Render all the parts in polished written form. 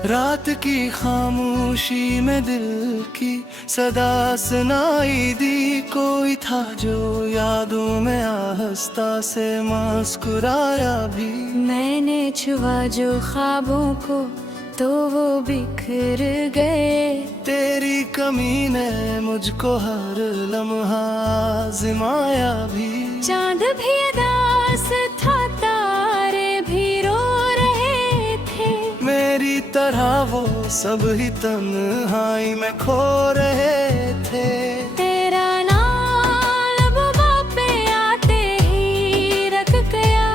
रात की खामोशी में दिल की सदा सुनाई दी। कोई था जो यादों में आहिस्ता से मुस्कुराया भी। मैंने छुआ जो ख्वाबों को तो वो बिखर गए। तेरी कमी ने मुझको हर लम्हा आज़माया भी। चांद भी उदास था, तारे भी रो रहे थे। मेरी तरह वो सब ही तन्हाई में खो रहे थे। तेरा नाम लबों पे आते ही रख गया।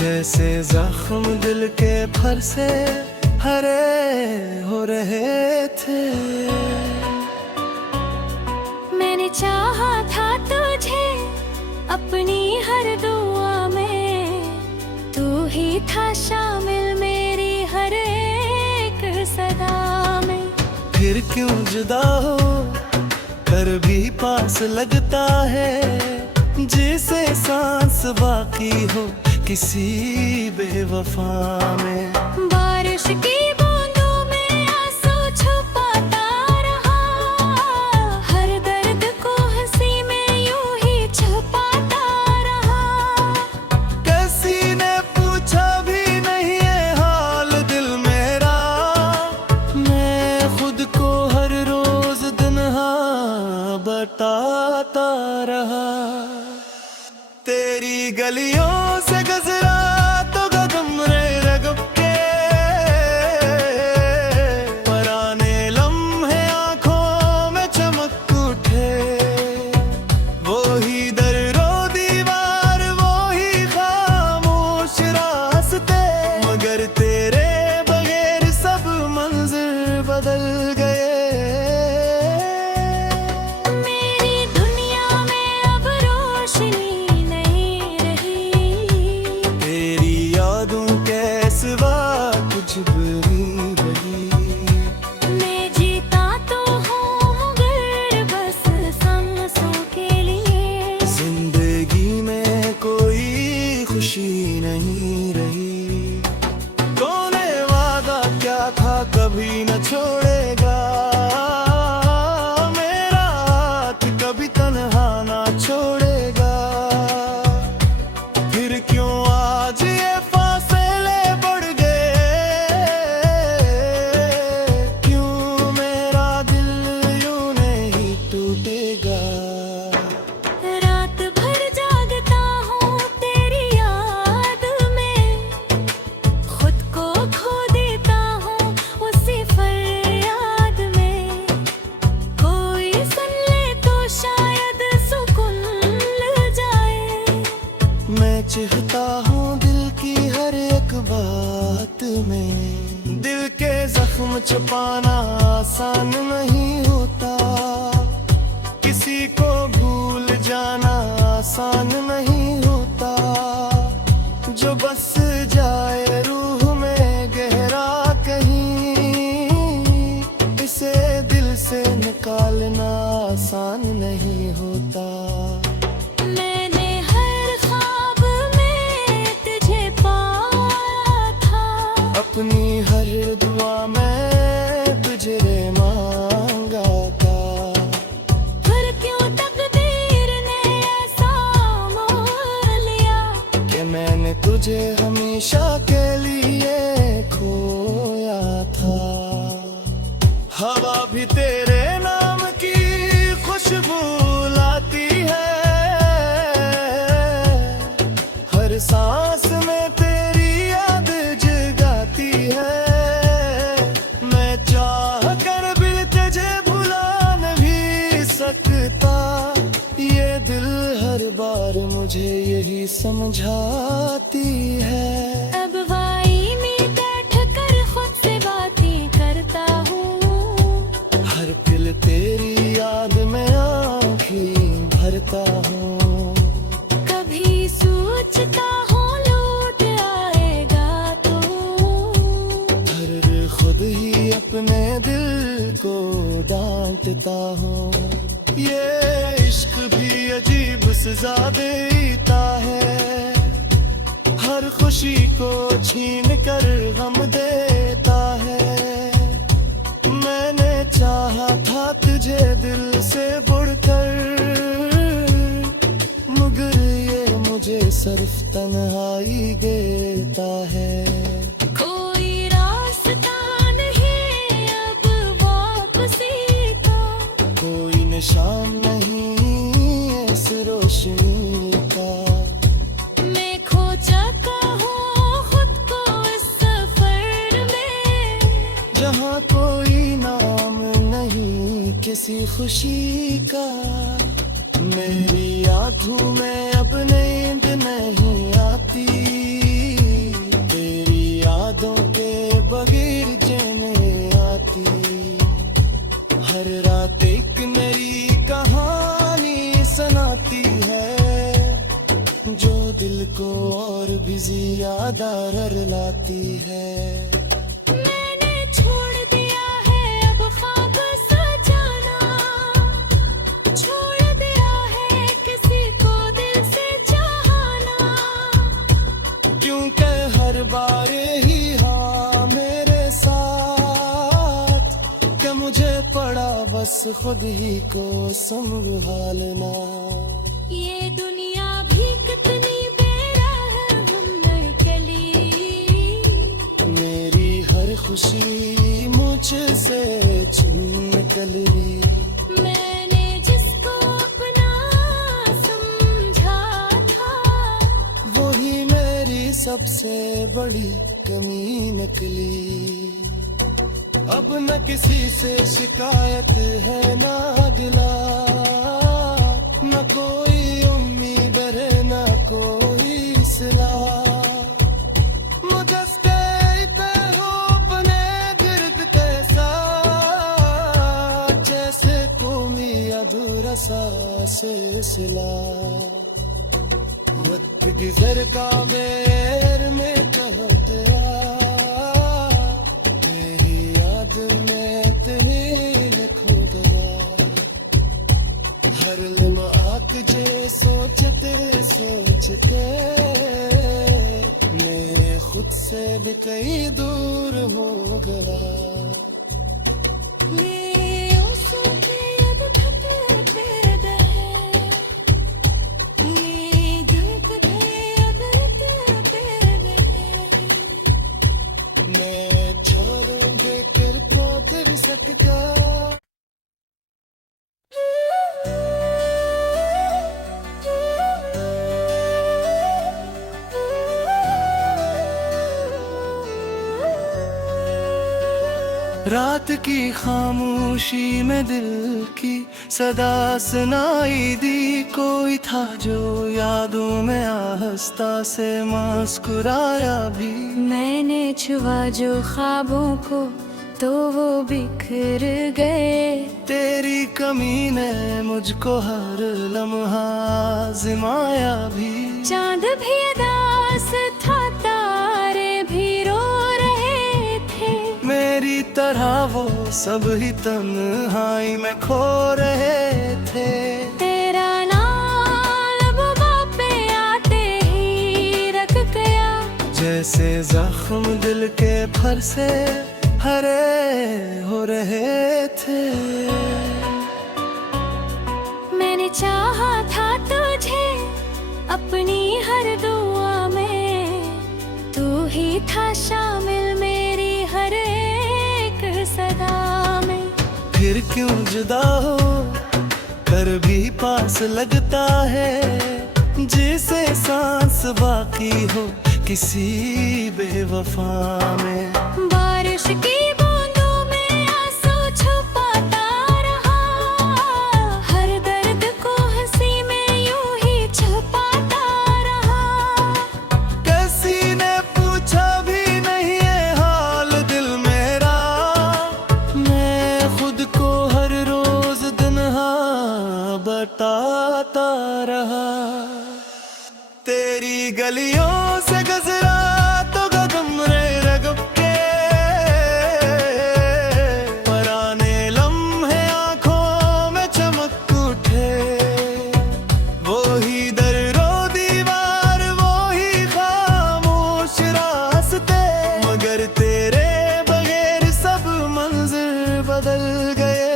जैसे जख्म दिल के फर से हरे हो रहे थे। मैंने चाहा था तुझे अपनी हर दुआ में। तू ही था शामिल मेरी हर एक सदा में। फिर क्यों जुदा हो कर भी पास लगता है। जिसे सांस बाकी हो किसी बेवफा में। बारिश की बूंदों में आंसू छुपाता रहा। हर दर्द को हंसी में यूं ही छुपाता रहा। किसी ने पूछा भी नहीं है हाल दिल मेरा। मैं खुद को हर रोज तन्हा बताता रहा। तेरी गलियों से गुजरा तो कदम रे रगब के। पुराने लम्हे आंखों में चमक उठे। वो ही दरो दीवार वो ही खामोश रास्ते। मगर तेरे बगैर सब मंजिर बदल गए। मेरी दुनिया में अब रोशनी नहीं रही। तेरी यादों के सिवा कुछ भी नहीं रही। मैं जीता तो हूँ मगर बस सांसों के लिए। जिंदगी में कोई खुशी नहीं रही। तूने वादा क्या था कभी न छोड़ेगा। मेरा हाथ कभी तन्हा ना छोड़ेगा। फिर क्यों आज ये फासले बढ़ गए। क्यों मेरा दिल यूं नहीं टूटेगा। रात भर जागता हूँ तेरी याद में। खुद को खो देता हूँ उसी फरियाद में। कोई सुन ले तो शायद सुकून मिल जाए। मैं चाहता हूँ दिल की हर एक बात में। दिल के जख्म छुपाना आसान नहीं होता। किसी को भूल जाना आसान नहीं होता। जो बस जाए रूह में गहरा कहीं। इसे दिल से निकालना आसान नहीं होता। मैंने हर ख्वाब में तुझे पाया था। अपनी हर दुआ में तुझे मांगा था। फिर क्यों तकदीर ने ऐसा मोड़ लिया। कि मैंने तुझे हमेशा के लिए खोया था। हवा भी तेरे नाम की खुशबू लाती है। हर सांस में तेरी याद जगाती है। मैं चाह कर भी तुझे भुला नहीं सकता। ये दिल हर बार मुझे यही समझाती है। अब वाई में बैठ कर खुद से बातें करता हूँ। हर पल तेरी याद में आँखें भरता हूँ। कभी सोचता हूँ लौट आएगा तो। हर खुद ही अपने दिल को डांटता हूँ। ये इश्क भी अजीब सजा देता है। हर खुशी को छीन कर गम देता है। तुझे दिल से बढ़कर, मगर ये मुझे सिर्फ तन्हाई देता है। कोई रास्ता नहीं अब वापसी का, कोई निशान नहीं इस रोशनी का। मैं खो चुका हूँ खुद को इस सफर में, जहाँ कोई नाम नहीं किसी खुशी का। मेरी आँखों में अब नींद नहीं आती, तेरी यादों के बगैर जीने आती। हर रात एक मेरी कहानी सुनाती है, जो दिल को और भी ज्यादा रुलाती है। मैंने छोड़ दिया है अब ख्वाब सजाना, छोड़ दिया है किसी को दिल से चाहना। क्योंकि हर बार ही हाँ मेरे साथ, कि मुझे पड़ा बस खुद ही को संभालना। ये दुनिया भी कितनी बेरहम निकली, मेरी हर खुशी मुझसे छीन निकली। मैंने जिसको अपना समझा था, वही मेरी सबसे बड़ी कमी निकली। अब न किसी से शिकायत है ना गिला, न कोई उम्मीद है ना कोई सिला। मुझे देखते हो अपने गिर्द कैसा, जैसे कोई अधूरा सा सिलसिला। वक्त गुजर का मेर में कह गया, तेरी याद में तेरे खो गया। हर लम्हा तुझे सोचते सोचते, मैं खुद से भी कई दूर हो गया। ये आंसू के अब थपथपे दहे, ये धड़क गए अब रटते बहे। मैं छोड़ूं बेकर को फिर सकता। रात की खामोशी में दिल की सदा सुनाई दी। कोई था जो यादों में आहिस्ता से मुस्कुराया भी। मैंने छुआ जो ख्वाबों को तो वो बिखर गए। तेरी कमी ने मुझको हर लम्हा आज़माया भी। चांद भी उदास था, तारे भी रो रहे थे। मेरी तरह वो सब ही तन्हाई में खो रहे थे। तेरा नाम लबों पे आते ही रख गया, जैसे जख्म दिल के फर से हरे हो रहे थे। मैंने चाहा था तुझे अपनी हर दुआ में, तू ही था शामिल मेरी हर एक सदा में। फिर क्यों जुदा हो कर भी पास लगता है, जिसे सांस बाकी हो किसी बेवफा में। बारिश की बूंदों में आंसू छुपाता रहा, हर दर्द को हंसी में यूं ही छुपाता रहा। किसी ने पूछा भी नहीं ये हाल दिल मेरा, मैं खुद को हर रोज तन्हा बताता रहा। तेरी गलियों से गुजरा तो कदम रे रगब के, पुराने लम्हे आंखों में चमक उठे। वो ही दरो दीवार वो ही खामोश रास्ते, मगर तेरे बगैर सब मंजिर बदल गए।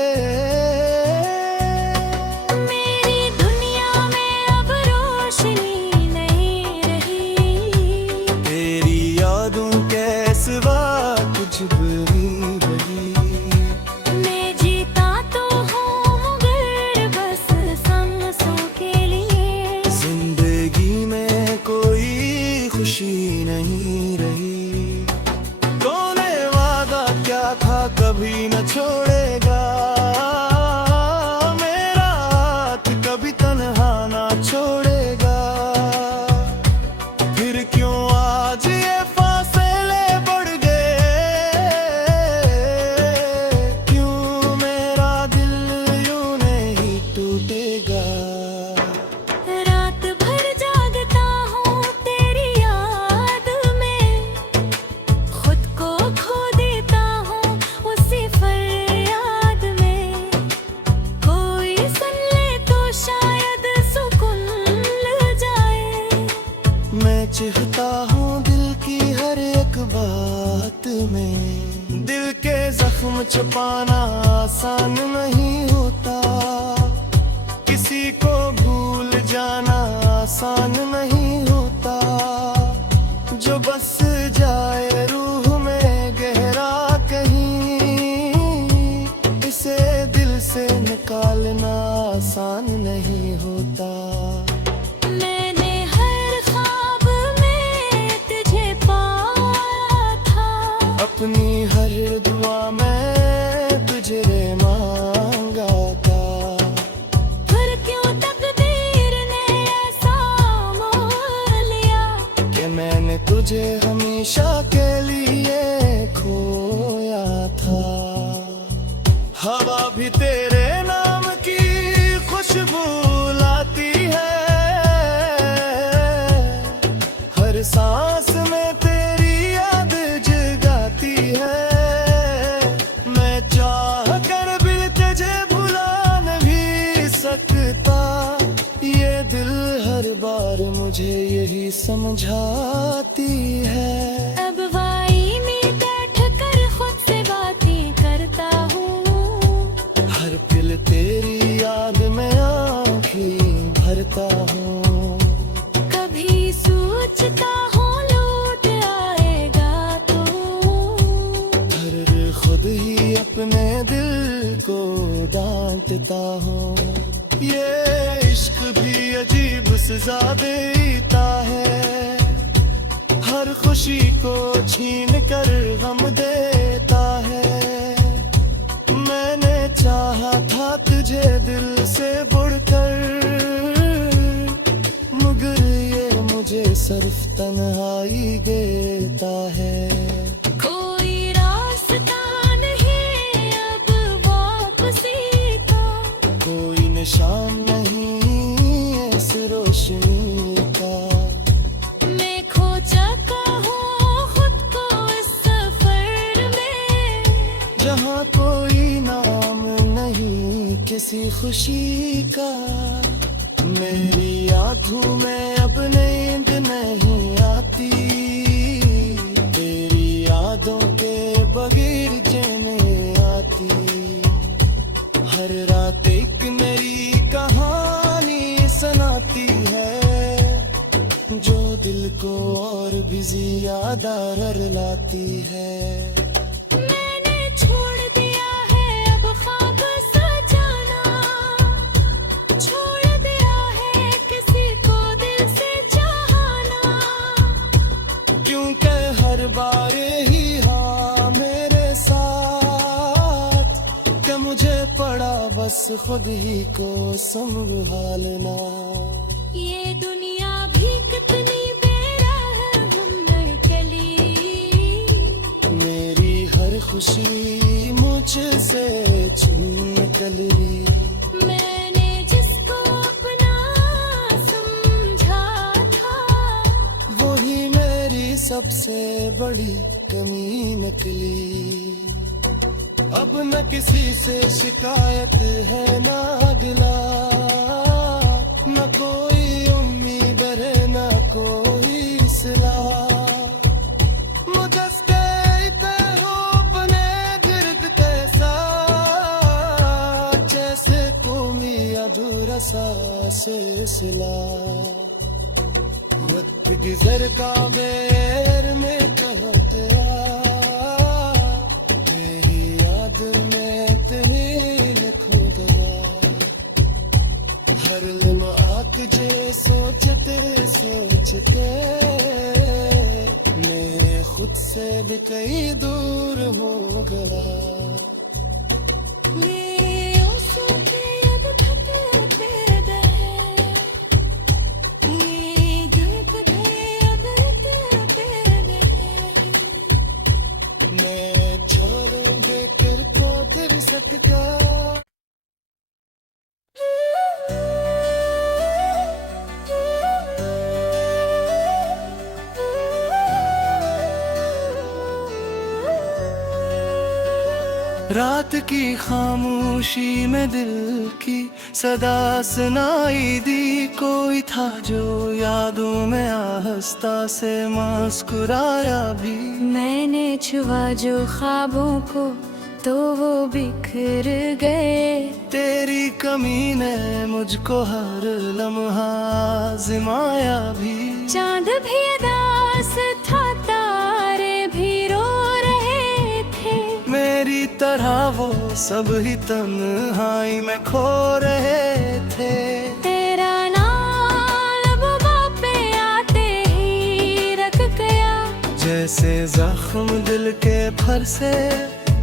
छुपाना आसान नहीं होता, किसी को भूल जाना आसान नहीं होता। जो बस जाए रूह में गहरा कहीं, इसे दिल से निकालना आसान नहीं होता। मैंने हर ख्वाब में तुझे पाया था, अपनी हर दुआ में तुझे मांगा था। फिर क्यों तकदीर ने ऐसा मोड़ लिया कि मैंने तुझे हमेशा के लिए खोया था। हवा भी तेरे नाम की खुशबू लाती है, हर सांस में तेरी याद जगाती है। मैं चाह कर भी तुझे भुला नहीं सकता, ये दिल हर बार मुझे यही समझाती है। अब वाई में बैठ कर खुद से बातें करता हूँ, हर पल तेरी याद में आँखें भरता हूँ। कभी सोचता हूँ लौट आएगा तो, हर खुद ही अपने दिल को डांटता हूँ। ये इश्क भी अजीब सजा देता है, हर खुशी को छीन कर गम देता है। मैंने चाहा था तुझे दिल से बढ़कर, मगर ये मुझे सिर्फ तन्हाई देता है। कोई रास्ता नहीं अब वापसी का, कोई निशान नहीं इस रोशनी का। मैं खो चुका हूँ खुद को इस सफर में, जहाँ कोई नाम नहीं किसी खुशी का। मेरी आँखों में अब नींद नहीं आती, तेरी यादों के बगैर चैन आती। हर रात एक मेरी कहानी सुनाती है, जो दिल को और भी ज्यादा रुलाती है। मैंने छोड़ दिया है अब ख्वाब सजाना, छोड़ दिया है किसी को दिल से चाहना। क्योंकि हर बार ही हाँ मेरे साथ, कि मुझे पड़ा बस खुद ही को संभालना। ये दुनिया भी कितनी बेरहम निकली, मेरी हर खुशी मुझसे छीन निकली। मैंने जिसको अपना समझा था, वही मेरी सबसे बड़ी कमी निकली। अब न किसी से शिकायत है ना गिला, न कोई उम्मीद है न कोई सिला। मुझे कहते हो अपने गिर्द कैसा, जैसे कोई अधूरा सा सिलसिला। वक्त गुजरता मेर में कहा गया, तेरी याद में इतनी खो गया। हर लम्हा तुझे सोचते सोचते, मैं खुद से भी कई दूर हो गया। मेरे आंसू के अब थकते रहे, मेरे गिर्द भी अब रटते रहे। मैं छोड़ूं बेकर को फिर सकता। रात की खामोशी में दिल की सदा सुनाई दी, कोई था जो यादों में आहिस्ता से मुस्कुराया भी। मैंने छुआ जो ख्वाबों को तो वो बिखर गए। तेरी कमी ने मुझको हर लम्हा आज़माया भी। चांद भी उदास था, तारे भी रो रहे थे। मेरी तरह वो सब ही तन्हाई में खो रहे थे। तेरा नाम लबों पे आते ही रख गया, जैसे जख्म दिल के फर से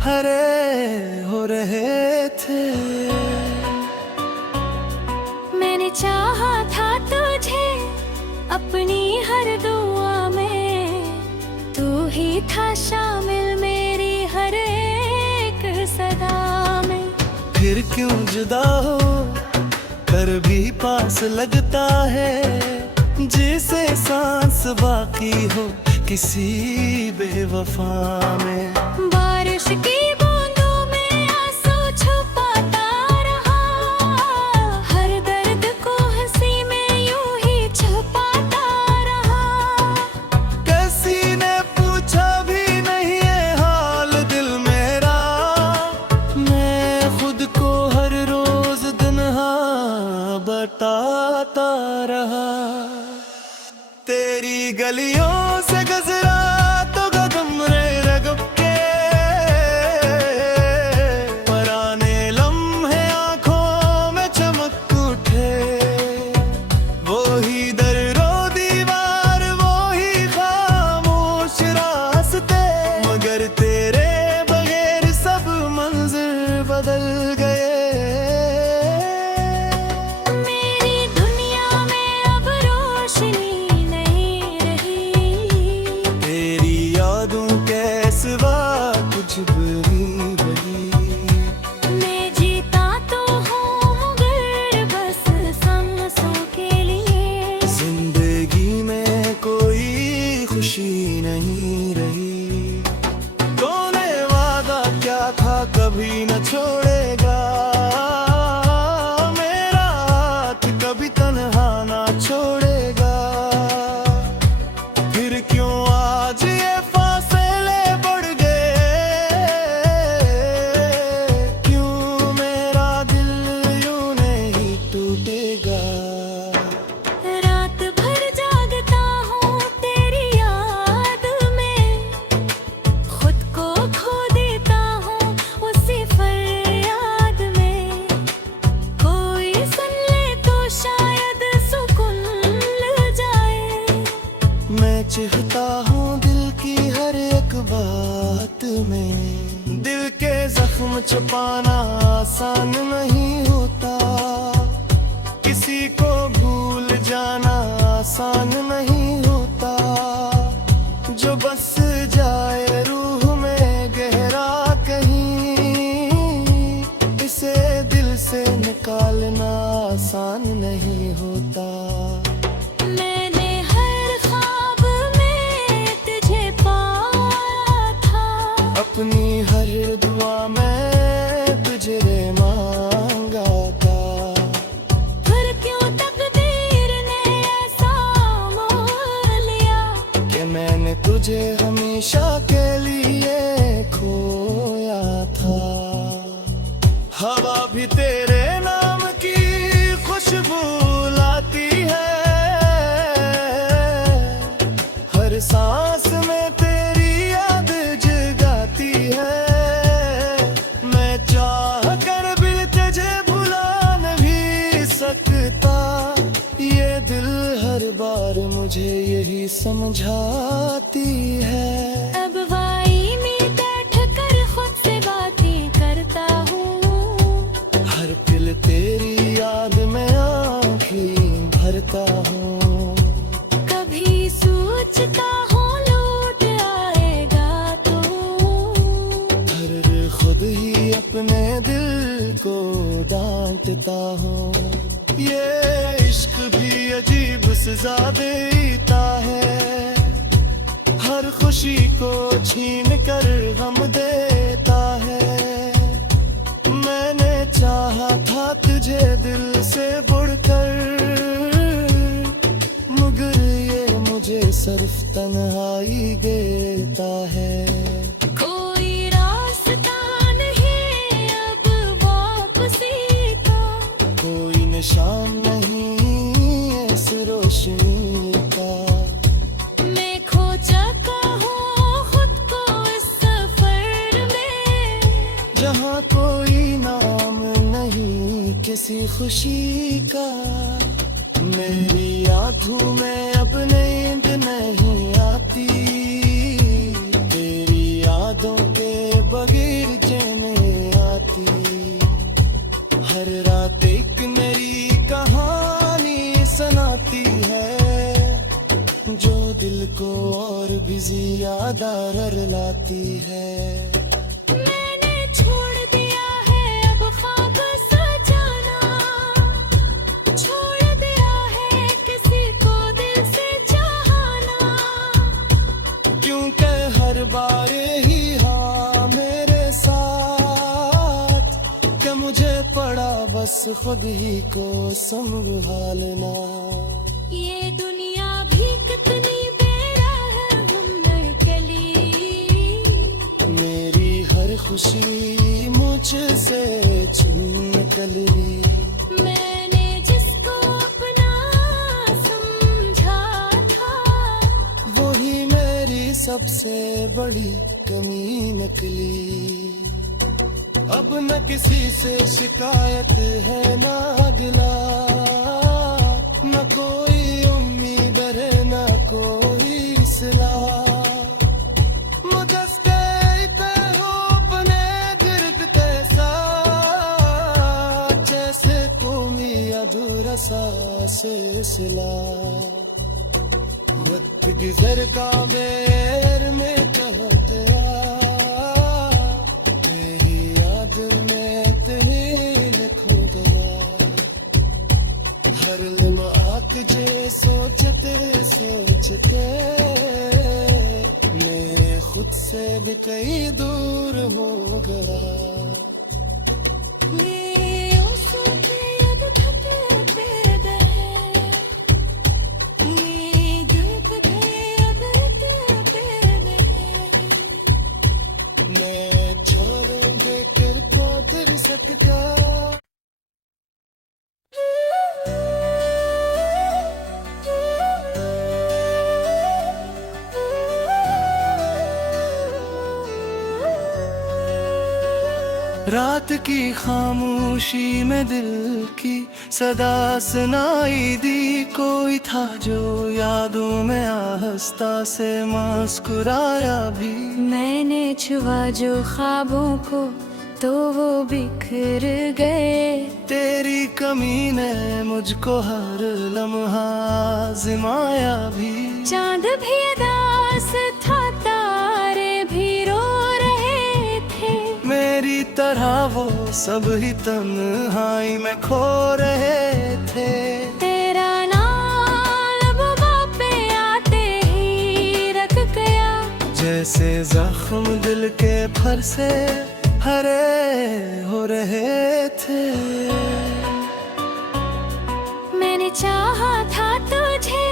हरे हो रहे थे। मैंने चाहा था तुझे अपनी हर दुआ में, तू ही था शामिल मेरी हर एक सदा में। फिर क्यों जुदा हो कर भी पास लगता है, जिसे सांस बाकी हो किसी बेवफा में। बारिश की बूंदों में आंसू छुपाता रहा, हर दर्द को हंसी में यूं ही छुपाता रहा। किसी ने पूछा भी नहीं है हाल दिल मेरा, मैं खुद को हर रोज तन्हा बताता रहा। तेरी गलियों से गुजरा तो कदम रे रगब के, पुराने लम्हे आंखों में चमक उठे। वो ही दरो दीवार, वो ही खामोश रास्ते, मगर तेरे बगैर सब मंजिर बदल गए। मेरी दुनिया में अब रोशनी नहीं रही, तेरी यादों के सिवा कुछ भी नहीं रही। मैं जीता तो हूँ मगर बस सांसों के लिए। जिंदगी में कोई खुशी नहीं रही। तूने वादा क्या था कभी न छोड़ेगा, मेरा हाथ कभी तन्हा ना छोड़ेगा। फिर क्यों आज ये फासले बढ़ गए, क्यों मेरा दिल यूं नहीं टूटेगा। रात भर जागता हूँ तेरी याद में, खुद को खो देता हूँ उसी फरियाद में। कोई सुन ले तो शायद सुकून मिल जाए। मैं चाहता हूँ दिल की हर एक बात में, दिल के जख्म छुपाना आसान नहीं होता। किसी को भूल जाना आसान नहीं होता। जो बस जाए रूह में गहरा कहीं, इसे दिल से निकालना आसान नहीं होता। मैंने हर ख्वाब में तुझे पाया था, अपनी हर दुआ में तुझे मांगा था। फिर क्यों तकदीर ने ऐसा मोड़ लिया, कि मैंने तुझे हमेशा के लिए खोया था। हवा भी तेरे नाम की खुशबू लाती है, हर सांस में तेरी याद जगाती है। मैं चाह कर भी तुझे भुला नहीं सकता, ये दिल हर बार मुझे यही समझाती है। अब वाई में बैठ कर खुद से बातें करता हूँ, हर पल तेरी याद में आँखें भरता हूँ। कभी सोचता हूँ लौट आएगा तो, हर खुद ही अपने दिल को डांटता हूँ। ये इश्क भी अजीब सजा देता है, हर खुशी को छीन कर गम देता है। मैंने चाहा था तुझे दिल से बढ़कर, मगर ये मुझे सिर्फ तन्हाई देता है। कोई रास्ता नहीं शाम नहीं इस रोशनी का। मैं खो चुका हूँ खुद को इस सफर में, जहाँ कोई नाम नहीं किसी खुशी का। मेरी आँखों में अब नींद नहीं आती, तेरी यादों के बगैर चैन आती। हर रात एक मेरी कहानी सुनाती है, जो दिल को और भी ज्यादा रुलाती है। मैंने छोड़ दिया है अब ख्वाब सजाना, छोड़ दिया है किसी को दिल से चाहना। क्योंकि हर बार ही हाँ मेरे साथ, कि मुझे पड़ा बस खुद ही को संभालना। ये दुनिया भी कितनी बेरहम नकली, मेरी हर खुशी मुझसे छीन निकली। मैंने जिसको अपना समझा था, वही मेरी सबसे बड़ी कमी निकली। अब न किसी से शिकायत है ना गिला, न कोई उम्मीद है न कोई सिला। मुझे कहते हो अपने गिर्द कैसा, जैसे कोई अधूरा सा सिलसिला। वक्त गुजर का मेर में कह गया, तेरी याद में इतनी खो गया। हर लम्हा तुझे सोचते सोचते, मेरे खुद से भी कई दूर हो गया। मेरे आंसू पे अब थकते बहे, मेरे दिल पे अब इतने बहे। मैं छोड़ूं देकर को फिर सकता। रात की खामोशी में दिल की सदा सुनाई दी। कोई था जो यादों में आहिस्ता से मुस्कुराया भी। मैंने छुआ जो ख्वाबों को तो वो बिखर गए। तेरी कमी ने मुझको हर लम्हा आज़माया भी। चांद भी उदास था, तारे भी रो रहे थे। मेरी तरह वो सब ही तन्हाई में खो रहे थे। तेरा नाम लबों पे आते ही रख गया, जैसे जख्म दिल के फर से हरे हो रहे थे। मैंने चाहा था तुझे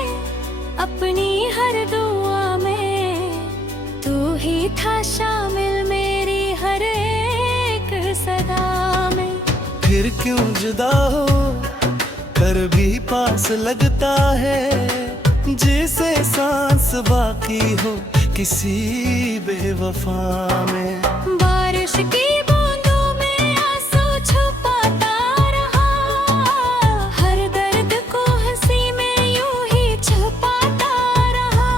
अपनी हर दुआ में, तू ही था शामिल मेरी हर एक सदा में। फिर क्यों जुदा हो कर भी पास लगता है, जिसे सांस बाकी हो किसी बेवफा में। बारिश की बूंदों में आंसू छुपाता रहा, हर दर्द को हंसी में यूं ही छुपाता रहा।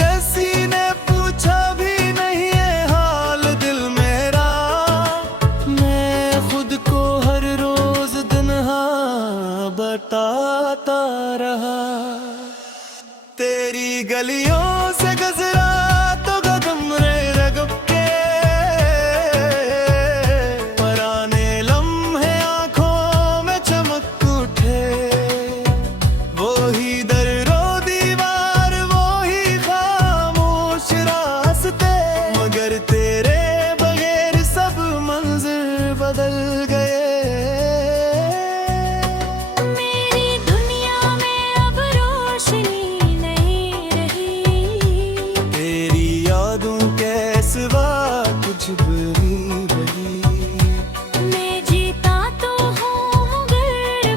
किसी ने पूछा भी नहीं है हाल दिल मेरा, मैं खुद को हर रोज तन्हा बताता रहा। तेरी गलियों से गुजरा तो कदम रे रगब के, पराने लम्हे आंखों में चमक उठे। वो ही दरो दीवार वो ही खामोश रास्ते, मगर तेरे बगैर सब मंजिर बदल गए। मेरी दुनिया में अब रोशनी नहीं रही, तेरी यादों के सिवा कुछ भी नहीं रही। मैं जीता तो हूँ मगर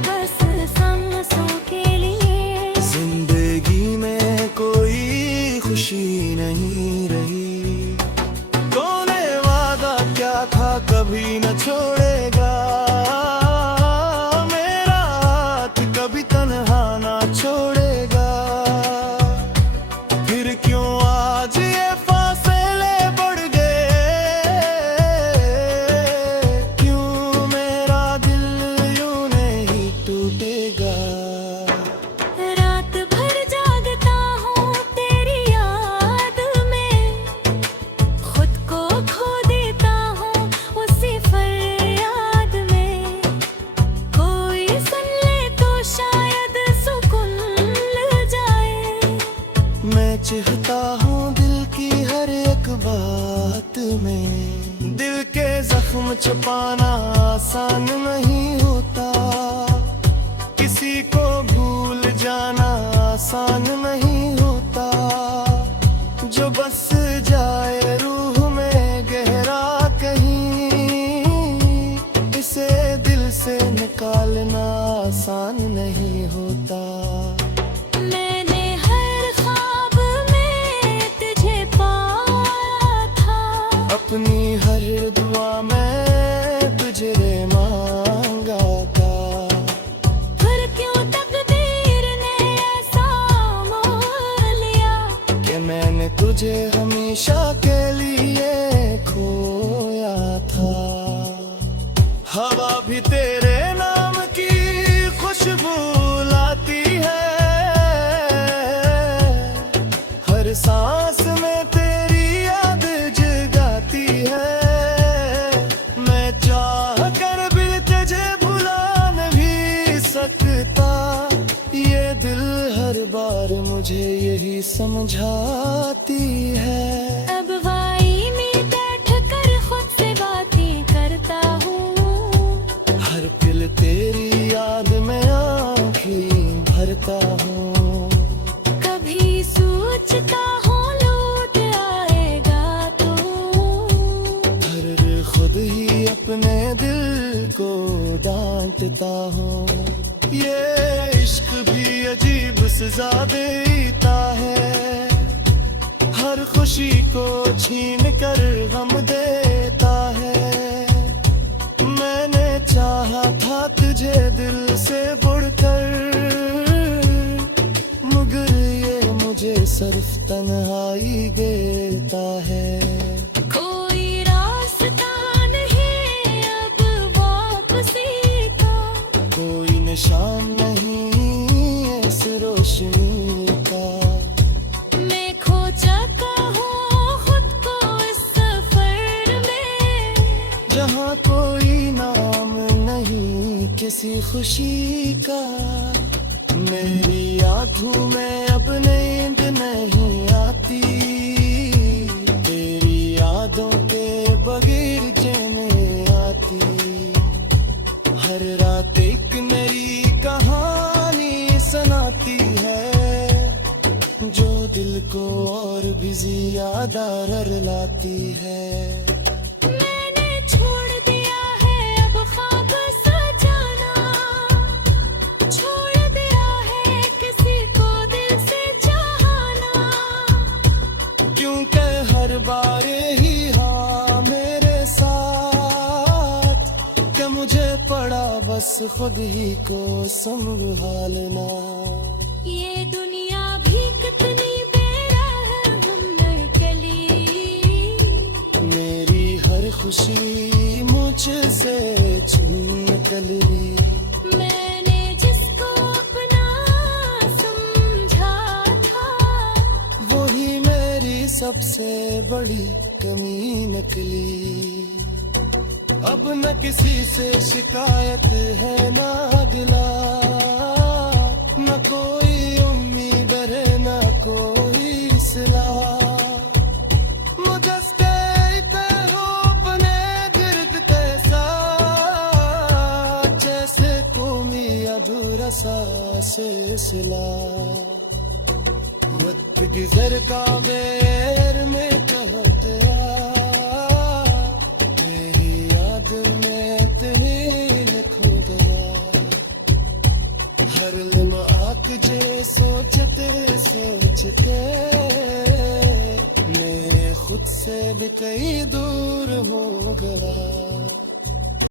पाना आसान नहीं होता, किसी को भूल जाना आसान नहीं होता, जो बस जाए रूह में गहरा कहीं, इसे दिल से निकालना आसान नहीं होता। मैंने हर ख्वाब में तुझे पाया था, अपनी हर दुआ में तुझे मांगा था, फिर क्यों तकदीर ने ऐसा मोह लिया कि मैंने तुझे हमेशा के लिए खोया था। हवा भी तेरे नाम की खुशबू लाती है, हर सांस में तेरी याद जगाती है, मैं चाह कर भी तुझे भुला नहीं सकता, ये दिल हर बार मुझे यही समझाती है। अब वाई में बैठ कर खुद से बातें करता हूँ, हर पल तेरी याद में आँखें भरता हूँ, कभी सोचता हूँ लौट आएगा तू, हर खुद ही अपने दिल को डांटता हूँ। ये इश्क भी अजीब सजा देता है, हर खुशी को छीन कर गम देता है, मैंने चाहा था तुझे दिल से बढ़कर, मगर ये मुझे सिर्फ तन्हाई देता है। कोई रास्ता नहीं अब वापसी का, कोई निशान नहीं इस रोशनी का, मैं खो चुका हूँ खुद को इस सफर में, जहाँ कोई नाम नहीं किसी खुशी का, मेरी आँखों में अब नींद नहीं आती, तेरी यादों के बगैर चैन आती, हर रात एक मेरी कहानी सुनाती है, जो दिल को और भी ज्यादा रुलाती है। मैंने छोड़ दिया है अब ख्वाब सजाना, छोड़ दिया है किसी को दिल से चाहना, क्योंकि हर बार ही हाँ मेरे साथ, कि मुझे पड़ा बस खुद ही को संभालना। ये दुनिया भी कितनी बेरहम निकली, मेरी हर खुशी मुझसे छीन निकली, मैंने जिसको अपना समझा था, वही मेरी सबसे बड़ी कमी निकली। अब न किसी से शिकायत है ना गिला, न कोई उम्मीद है न कोई सिला, मुझे कहते हो अपने गिर्द कैसा, जैसे कोई अधूरा सा सिलसिला, वक्त गुजर का मेर में कहते तेरी याद में इतनी लिखूं गया, हर लम्हा तुझे सोचते सोचते, मैं खुद से भी कई दूर हो गया।